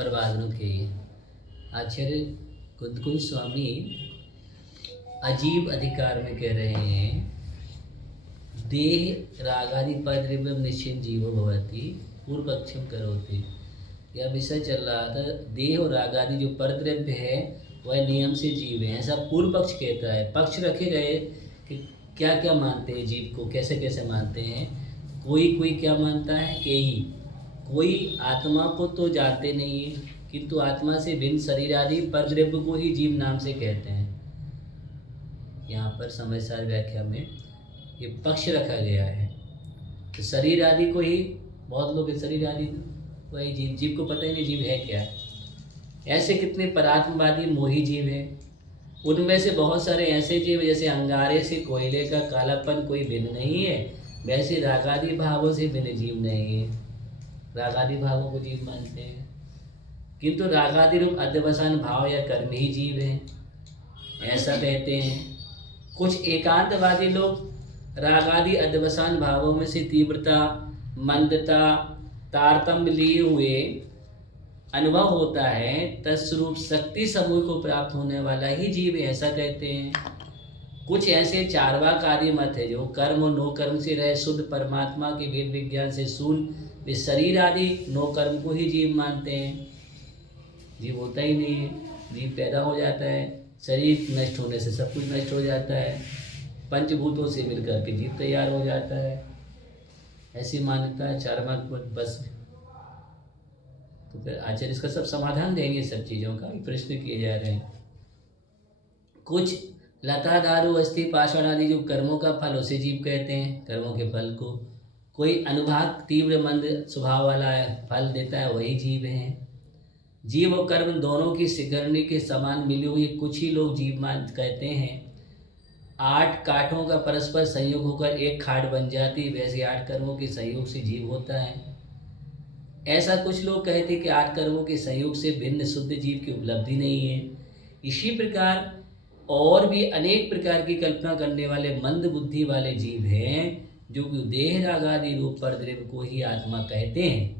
प्रवादनों के आचार्य कुंदकुंज स्वामी अजीब अधिकार में कह रहे हैं, देह रागादि पद्रव्य निश्चित जीवो भवति पूर्व पक्षम करोति। यह विषय चल रहा था, देह और रागादि जो परद्रव्य है वह नियम से जीव है, ऐसा पूर्व पक्ष कहता है। पक्ष रखे गए कि क्या क्या मानते हैं जीव को, कैसे कैसे मानते हैं। कोई क्या मानता है कि ही कोई आत्मा को तो जानते नहीं है, किंतु आत्मा से भिन्न शरीर आदि परद्रव्य को ही जीव नाम से कहते हैं। यहाँ पर समयसार व्याख्या में ये पक्ष रखा गया है। तो शरीर आदि को ही, बहुत लोग शरीर आदि वही जीव को पता ही नहीं जीव है क्या। ऐसे कितने परात्मवादी मोही जीव हैं। उनमें से बहुत सारे ऐसे जीव जैसे अंगारे से कोयले का कालापन कोई भिन्न नहीं है, वैसे रागादि भावों से भिन्न जीव नहीं है। रागादि भावों को जीव मानते हैं, किंतु रागादि रूप अध्यवसान भाव या कर्म ही जीव है, ऐसा कहते हैं। कुछ एकांतवादी लोग रागादि अध्यवसान भावों में से तीव्रता, मंदता, तारतम्य लिए हुए अनुभव होता है, तत्स्वरूप शक्ति समूह को प्राप्त होने वाला ही जीव है, ऐसा कहते हैं। कुछ ऐसे चार्वाक आदि मत है जो कर्म और नो कर्म से रहे शुद्ध परमात्मा के वेद विज्ञान से शून्य, वे शरीर आदि नो कर्म को ही जीव मानते हैं। जीव होता ही नहीं है, जीव पैदा हो जाता है, शरीर नष्ट होने से सब कुछ नष्ट हो जाता है, पंचभूतों से मिलकर के जीव तैयार हो जाता है, ऐसी मान्यता है चार्वाक बस में। तो फिर आचार्य इसका सब समाधान देंगे, सब चीज़ों का प्रश्न किए जा रहे हैं। कुछ लता दारू अस्थि पाषाण आदि जो कर्मों का फल उसे जीव कहते हैं, कर्मों के फल को। कोई अनुभाग तीव्र मंद स्वभाव वाला फल देता है, वही जीव है। जीव और कर्म दोनों की सिकरणी के समान मिली हुई कुछ ही लोग जीव मान कहते हैं। 8 काठों का परस्पर संयोग होकर एक खाट बन जाती, वैसे 8 कर्मों के संयोग से जीव होता है। ऐसा कुछ लोग कहते कि 8 कर्मों के संयोग से भिन्न शुद्ध जीव की उपलब्धि नहीं है। इसी प्रकार और भी अनेक प्रकार की कल्पना करने वाले मंद बुद्धि वाले जीव हैं, जो कि देह राग आदि रूप परद्रव्य को ही आत्मा कहते हैं।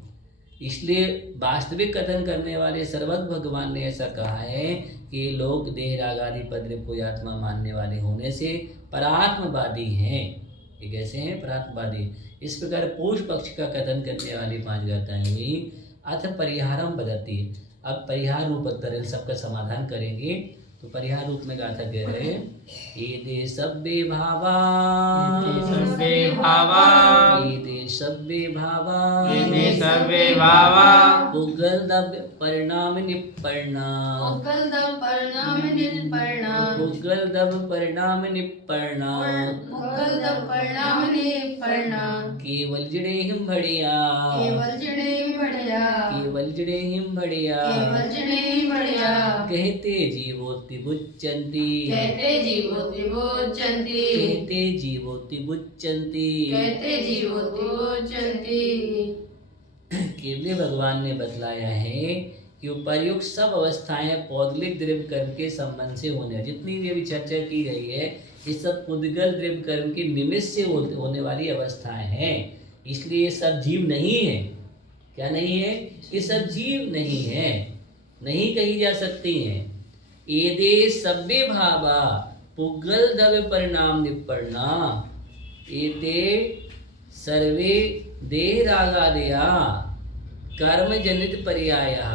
इसलिए वास्तविक कथन करने वाले सर्वज्ञ भगवान ने ऐसा कहा है कि लोग देह राग आदि परद्रव्य को आत्मा मानने वाले होने से परात्मवादी हैं। ये कैसे हैं? परात्मवादी। इस प्रकार पूर्व पक्ष का कथन करने वाली 5 गाथाएं हुई। अथ परिहारम बदती। अब परिहार रूप उत्तर सबका समाधान करेंगे। तो परिहार रूप में गाथा कह रहे हैं, एते सब्बे भावा, एते सब्बे भावा, एते सब्बे भावा, एते सब्बे भावा, पुगलदव्य परिणाम निप्पर्णा, पुगलदव्य परिणाम निप्पर्णा, पुगलदव्य परिणाम निप्पर्णा, पुगलदव्य परिणाम निप्पर्णा, केवल जड़ेहिम बढ़िया, केवल जड़ेहिम बढ़िया, केवल जड़ेहिम बढ़िया, केवल जड़ेहिम बढ़िया, कहते जीवोति बुच्चन्ति, कहते जीवोति बुच्चन्ति, कहते जीवोति बुच्चन्ति। कहते जीवोति बुच्चन्ति। केवल भगवान ने बतलाया है कि उपर्युक्त सब अवस्थाएं पौद्गलिक द्रव्य कर्म के संबंध से होने, जितनी भी अभी चर्चा की गई है, ये सब पुद्गल द्रव्य कर्म के निमित्त से होने वाली अवस्थाएं हैं। इसलिए ये सब जीव नहीं है। क्या नहीं है? ये सब जीव नहीं है, नहीं कही जा सकती हैं। एदे सब्बे भावा पुगल दव्य परिणाम निप्पर्णा, एते सर्वे देह रागादया कर्म जनित पर्यायः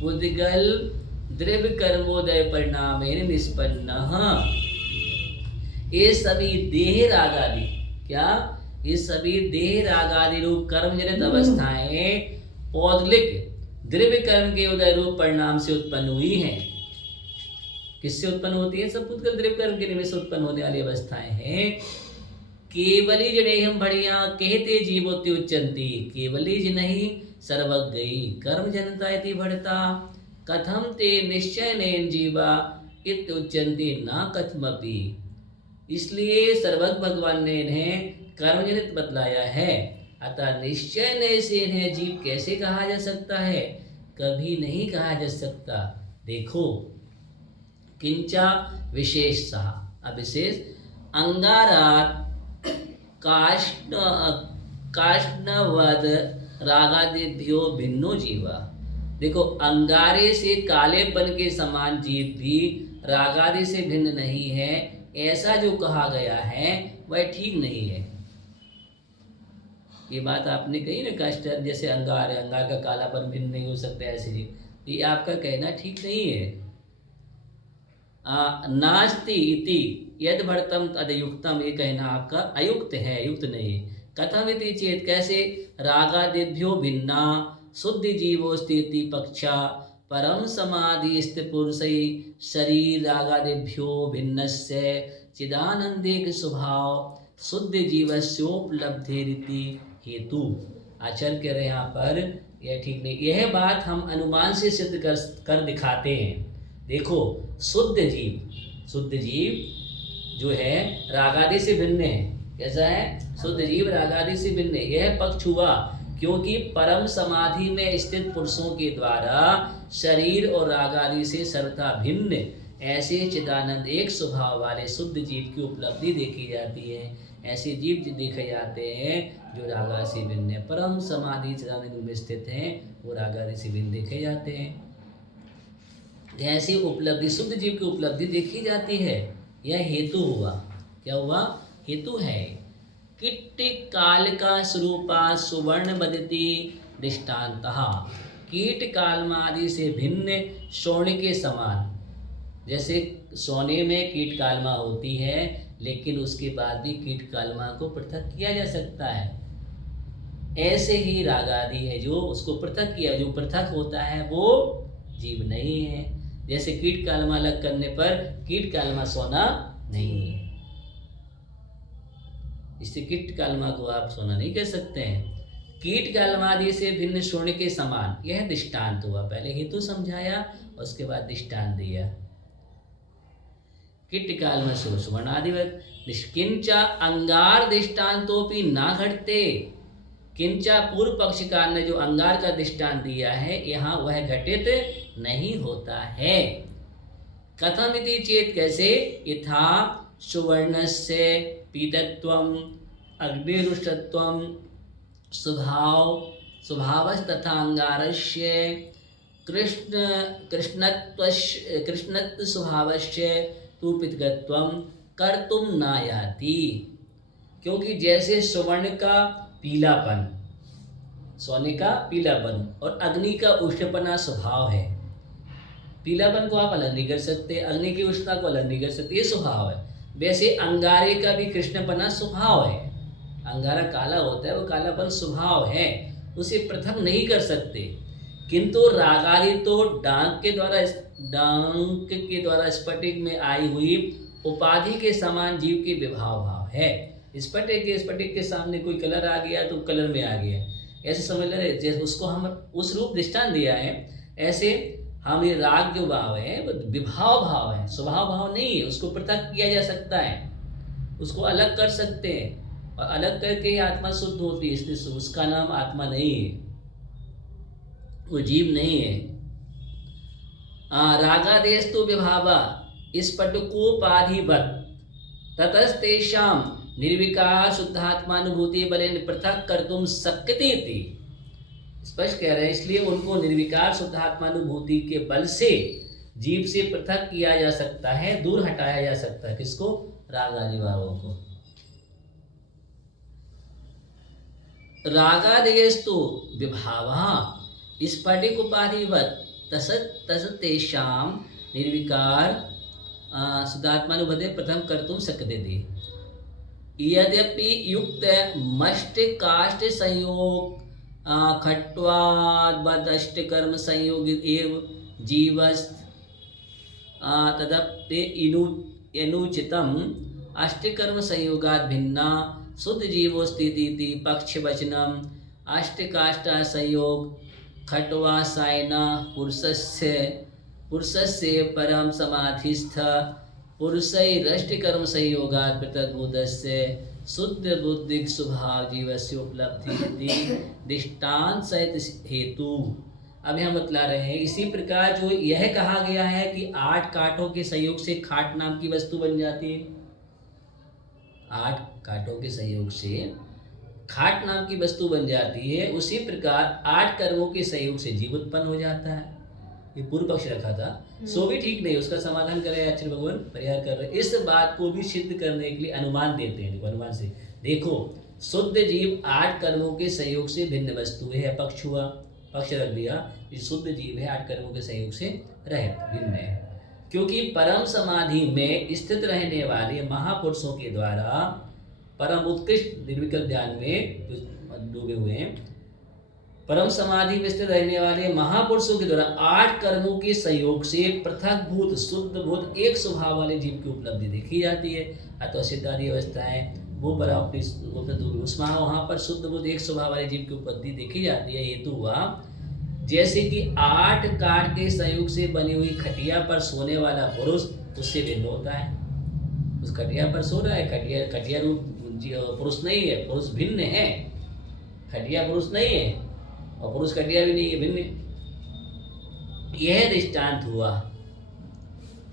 पुद्गल द्रव्य कर्मोदय परिणामेन निष्पन्नः। ये सभी देह रागादि, क्या? ये सभी देह रागादि रूप कर्म जनित अवस्थाएं पौद्गलिक द्रव्य कर्म के उदय रूप परिणाम से उत्पन्न हुई हैं। किससे उत्पन्न होती है? सब पुद्गल द्रव्य कर्म के निमित्त से उत्पन्न होने वाली अवस्थाएं हैं। केवली जड़ेहिम बढ़िया, कहते जीवोति उच्चन्ति। केवली ज नहीं, सर्वज्ञ कर्म जनता इति बढ़ता। कथम ते निश्चयनेन जीवा इत उच्चन्ति न कथमपि। इसलिए सर्वज्ञ भगवान ने इन्हें कर्म जनित बतलाया है, अतः निश्चय ने से इन्हें जीव कैसे कहा जा सकता है? कभी नहीं कहा जा सकता। देखो, किंचा विशेषता, अविशेष अंगारात काष्णवद रागादिभ्यो भिन्नो जीवा। देखो, अंगारे से कालेपन के समान जीव भी रागादि से भिन्न नहीं है, ऐसा जो कहा गया है वह ठीक नहीं है। ये बात आपने कही ना, कष्ट जैसे अंगार है, अंगार का कालापन भिन्न नहीं हो सकता, ऐसे जी, ये आपका कहना ठीक नहीं है। नास्ति इति यद भरतम तदयुक्तम, ये कहना आपका अयुक्त है, युक्त नहीं। कथम इति चेत, कैसे? रागादिभ्यो भिन्ना शुद्ध जीवो स्थिति पक्षा परम समाधि स्थित पुरुषै शरीर रागादिभ्यो भिन्नस्य चिदानंदिक स्वभाव शुद्ध जीवस्योपलब्धिरिति हेतु। आचार्य कह रहे हैं यहाँ पर यह ठीक नहीं। यह बात हम अनुमान से सिद्ध कर दिखाते हैं। देखो, शुद्ध जीव जो है रागादि से भिन्न है। कैसा है? शुद्ध जीव रागादि से भिन्न है। यह पक्ष हुआ क्योंकि परम समाधि में स्थित पुरुषों के द्वारा शरीर और रागादि से सर्वथा भिन्न ऐसे चिदानंद एक स्वभाव वाले शुद्ध जीव की उपलब्धि देखी जाती है। ऐसे जीव देखे जाते हैं जो रागादि से भिन्न है, परम समाधि चिदानंद में स्थित हैं, वो रागादि से भिन्न देखे जाते हैं। ऐसी उपलब्धि शुद्ध जीव की उपलब्धि देखी जाती है। यह हेतु हुआ। क्या हुआ? हेतु है। कीट काल का स्वरूपा सुवर्ण बदती दृष्टान्तः, कीट कालमादि से भिन्न स्वर्ण के समान। जैसे सोने में कीट कालमा होती है, लेकिन उसके बाद भी कीट कालमा को पृथक किया जा सकता है। ऐसे ही रागादि है जो उसको पृथक किया, जो पृथक होता है वो जीव नहीं है। जैसे कीट कालमा अलग करने पर कीट कालमा सोना नहीं है, इससे कीट कालमा को आप सोना नहीं कह सकते हैं। कीट कालमादि से भिन्न स्वर्ण के समान, यह दृष्टांत हुआ। पहले हेतु समझाया, उसके बाद दृष्टांत दिया। कीट कालमा सुवर्णादिवत निष्किंचा अंगार दृष्टांतोपि ना घटते। किंचा पूर्व पक्षकार ने जो अंगार का दृष्टांत दिया है, यहाँ वह घटित नहीं होता है। कथम इति चेत, कैसे? यथा सुवर्णस्य पीतत्वम अग्निरुष्टत्वम स्वभावस् तथा अंगारस्य कृष्णत्व स्वभावस्य तु पितृत्वम कर्तुम न याति। क्योंकि जैसे सुवर्ण का पीलापन, सोने का पीलापन और अग्नि का उष्णपना स्वभाव है। पीलापन को आप अलग नहीं कर सकते, अग्नि की उष्णता को अलग नहीं कर सकते, ये स्वभाव है। वैसे अंगारे का भी कृष्णपना स्वभाव है। अंगारा काला होता है, वो कालापन स्वभाव है, उसे पृथक नहीं कर सकते। किंतु रागादि तो डांक के द्वारा स्फटिक में आई हुई उपाधि के समान जीव के विभाव भाव है। स्फटिक के सामने कोई कलर आ गया तो कलर में आ गया, ऐसे समझ ले। जैसे उसको हम उस रूप दृष्टांत दिया है, ऐसे हम ये राग जो भाव है वो विभाव भाव है, स्वभाव भाव नहीं है। उसको पृथक किया जा सकता है, उसको अलग कर सकते हैं, और अलग करके ही आत्मा शुद्ध होती है। इसलिए उसका नाम आत्मा नहीं है, वो जीव नहीं है। रागादेस्तु विभावा स्फटिकोपाधिवत् ततस्तेषां निर्विकार शुद्धात्मानुभूति बलेन पृथक कर्तुम शक्यते इति। स्पष्ट कह रहे हैं, इसलिए उनको निर्विकार शुद्धात्मानुभूति के बल से जीव से पृथक किया जा सकता है, दूर हटाया जा सकता है। किसको? रागादि भावों को। रागादेस्तु विभावा स्फटिक उपाधिवत् तस्तेषां निर्विकार शुद्धात्मानुभूति प्रथम कर्तुम शक्यते। यद्यपि युक्त मष्ट काष्ठ संयोग खट्वाद्वदष्ट कर्म संयोग एव जीवस्त तदप्ते अनुचितम अष्टकर्म संयोगात् भिन्ना शुद्ध जीवो स्थिति पक्ष वचनम अष्टकाष्ठा संयोग खट्वासायना पुरुषस्य परम समाधिस्थ पुरुषैरष्टकर्म संयोगात् पृथग्भूतस्य शुद्ध बुद्धिक स्वभाव जीवस्य उपलब्धि दृष्टांत सहित हेतु। अभी हम बतला रहे हैं, इसी प्रकार जो यह कहा गया है कि 8 कांटों के संयोग से खाट नाम की वस्तु बन जाती है। 8 कांटों के संयोग से खाट नाम की वस्तु बन जाती है, उसी प्रकार 8 कर्मों के सहयोग से जीव उत्पन्न हो जाता है। ये पूर्व पक्ष रखा था, सो भी ठीक नहीं, उसका समाधान कर रहे हैं आचार्य भगवान, परिहार कर रहे हैं। इस बात को भी सिद्ध करने के लिए अनुमान देते हैं। देखो अनुमान से देखो, शुद्ध जीव 8 कर्मों के सहयोग से भिन्न वस्तु है, पक्ष हुआ, पक्ष रख दिया। ये शुद्ध जीव है 8 कर्मों के सहयोग से रहित, भिन्न है, क्योंकि परम समाधि में स्थित रहने वाले महापुरुषों के द्वारा परम उत्कृष्ट निर्विकल्प ध्यान में डूबे हुए हैं, परम समाधि में स्थित रहने वाले महापुरुषों के द्वारा 8 कर्मों के सहयोग से पृथक भूत शुद्ध भूत एक स्वभाव वाले जीव की उपलब्धि देखी जाती है। अतः सिद्धादि अवस्थाएं वो उसमें वहाँ पर शुद्ध भूत एक स्वभाव वाले जीव की उपलब्धि देखी जाती है। हेतु हुआ जैसे कि 8 काठ के संयोग से बनी हुई खटिया पर सोने वाला पुरुष उससे भिन्न होता है। उस खटिया पर सो रहा है, खटिया रूप पुरुष नहीं है, पुरुष भिन्न है, खटिया पुरुष नहीं है और पुरुष खटिया भी नहीं है, भिन्न। यह दृष्टांत हुआ।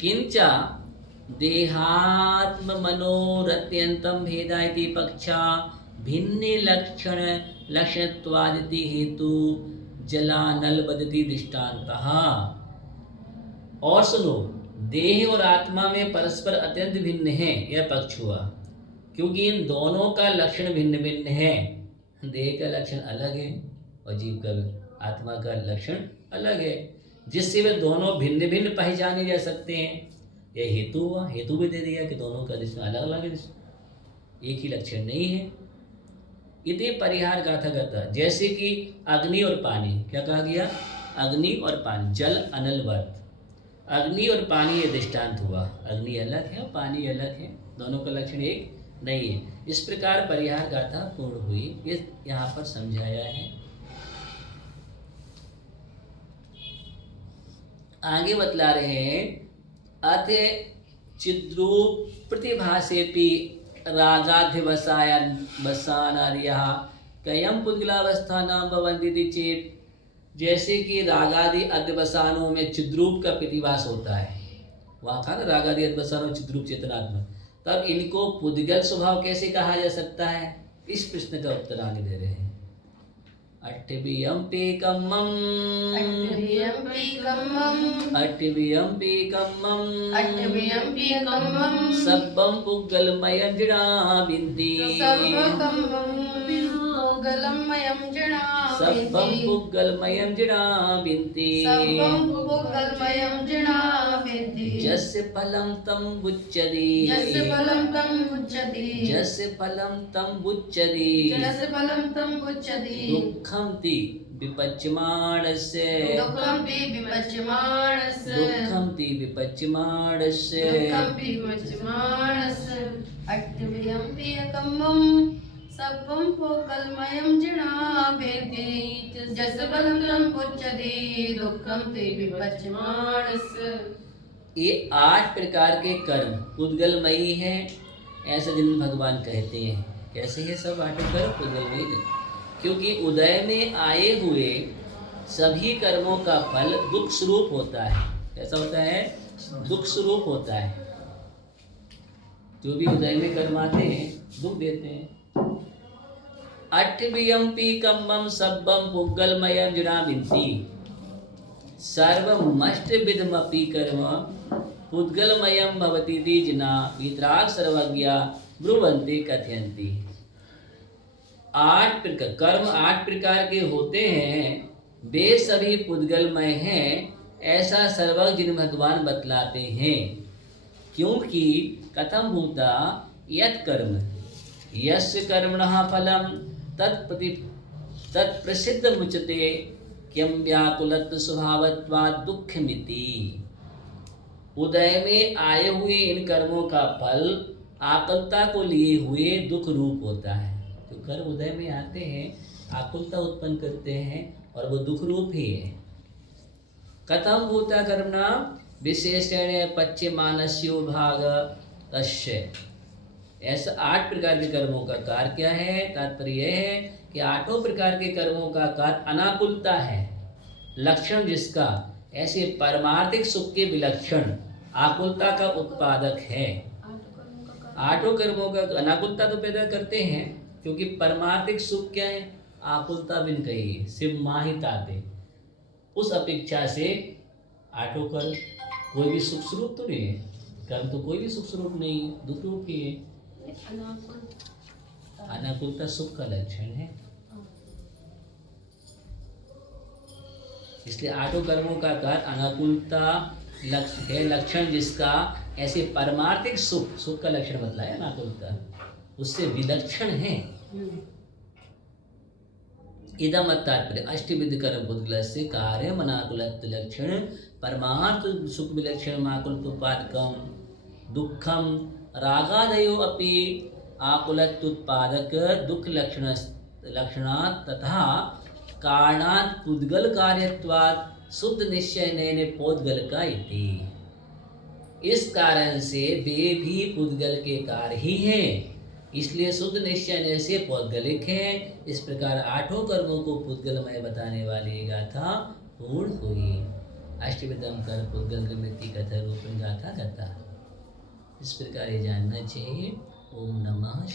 किंचा देहात्म मनोरत्यंतम भेदा इति पक्षा भिन्न लक्षण लक्षणत्वादिति हेतु जलानल बदति दृष्टान्तः। और सुनो, देह और आत्मा में परस्पर अत्यंत भिन्न है, यह पक्ष हुआ, क्योंकि इन दोनों का लक्षण भिन्न भिन्न है। देह का लक्षण अलग है और जीव का आत्मा का लक्षण अलग है, जिससे वे दोनों भिन्न भिन्न पहचाने जा सकते हैं। यह हेतु हुआ। हेतु भी दे दिया कि दोनों का दृष्टि अलग अलग है, एक ही लक्षण नहीं है। इति परिहार गाथा करता, जैसे कि अग्नि और पानी, क्या कहा गया, अग्नि और पानी, जल अनलवत, अग्नि और पानी ये दृष्टांत हुआ। अग्नि अलग है और पानी अलग है, दोनों का लक्षण एक नहीं है। इस प्रकार परिहार गाथा पूर्ण हुई, ये यहाँ पर समझाया है। आगे बतला रहे हैं, अथ चिद्रूप प्रतिभासेपि रागाधिवसानार्यः कयम पुद्गलावस्था नाम भवन्ति चेत। जैसे कि रागादि अध्यवसानों में चिद्रूप का प्रतिभास होता है, वहाँ था ना रागादि अध्यवसानों चिद्रूप चेतनात्मक, तब इनको पुद्गल स्वभाव कैसे कहा जा सकता है, इस प्रश्न का उत्तर आगे दे रहे हैं। अट्ठिभियम्पि कम्मम् सब्बं पुग्गलमयं जडाविन्ति सब्बं पुग्गलमयं जडाविन्ति जस्य फलं तं बुच्यति जस्य फलं तं बुच्यति दुःखं ति विपच्यमाणस्य सब्बं पुग्गलमयं जडावेति जस्य फलं तं बुच्यति दुःखं ते विपच्यमानस्य। ये 8 प्रकार के कर्म पुद्गलमयी हैं, ऐसा जिन भगवान कहते हैं। कैसे है सब 8 कर्म पुद्गलमयी? क्योंकि उदय में आए हुए सभी कर्मों का फल दुख स्वरूप होता है। कैसा होता है? दुख स्वरूप होता है। जो भी उदय में कर्म आते हैं दुख देते हैं। अट्ठिभियम्पि कम्मं सब्बं पुग्गलमयं जडाविन्ति सर्वमष्टविधमपि कर्म पुद्गलमयं भवतीति जना वीतराग सर्वज्ञा ब्रुवन्ति कथयन्ति। 8 प्रकार कर्म 8 प्रकार के होते हैं, वे सभी पुद्गलमय हैं, ऐसा सर्वज्ञ जिन भगवान बतलाते हैं। क्योंकि कथम भूता यत् कर्म यस्य कर्मणः फलं तत्प्रसिद्ध मुच्यते किं व्याकुलत्व स्वभावत्वात् दुःखमिति। उदय में आए हुए इन कर्मों का फल आकुलता को लिए हुए दुख रूप होता है। जो कर्म उदय में आते हैं आकुलता उत्पन्न करते हैं और वो दुख रूप ही है। कथम भूता कर्मणा विशेषण पच्यमानस्यो भाग तस्य। ऐसा 8 प्रकार के कर्मों का कार्य क्या है? तात्पर्य यह है कि 8 प्रकार के कर्मों का कार्य अनाकुलता है, लक्षण जिसका ऐसे परमार्थिक सुख के विलक्षण आकुलता का उत्पादक है। 8 कर्मों का अनाकुलता तो पैदा करते हैं, क्योंकि परमार्थिक सुख क्या है? आकुलता बिन कही, सिर्फ माँ ही ताते। उस अपेक्षा से आठों कर्म कोई भी सुख स्वरूप तो नहीं है, कर्म तो कोई भी सुख स्वरूप नहीं है, दुख रूप ही है। अनाकुलता सुख का लक्षण है। इसलिए आठों कर्मों का कार्य अनाकुलता है, लक्षण जिसका ऐसे पारमार्थिक सुख, सुख का लक्षण बतलाया अनाकुलता, उससे विलक्षण है। इदम तात्पर्य अष्टविध कर्म पुद्गल से कार्य अनाकुलत लक्षण परमार्थ सुख विलक्षण आकुलतोत्पादकम दुखम रागादयो अपि आकुलत उत्पादक दुख लक्षणात् तथा कारणात् पुद्गल कार्यत्वात् शुद्ध निश्चय नैने पोद्गल का इति। इस कारण से वे भी पुद्गल के कार्य ही हैं, इसलिए शुद्ध निश्चय से पौद्गलिक है। इस प्रकार आठों कर्मों को पुद्गलमय बताने वाली गाथा पूर्ण हुई। अष्टविधम कर्म पुद्गल निवृत्ति कथा रूपण गाथा कथा। इस प्रकार ये जानना चाहिए। ओम नमः।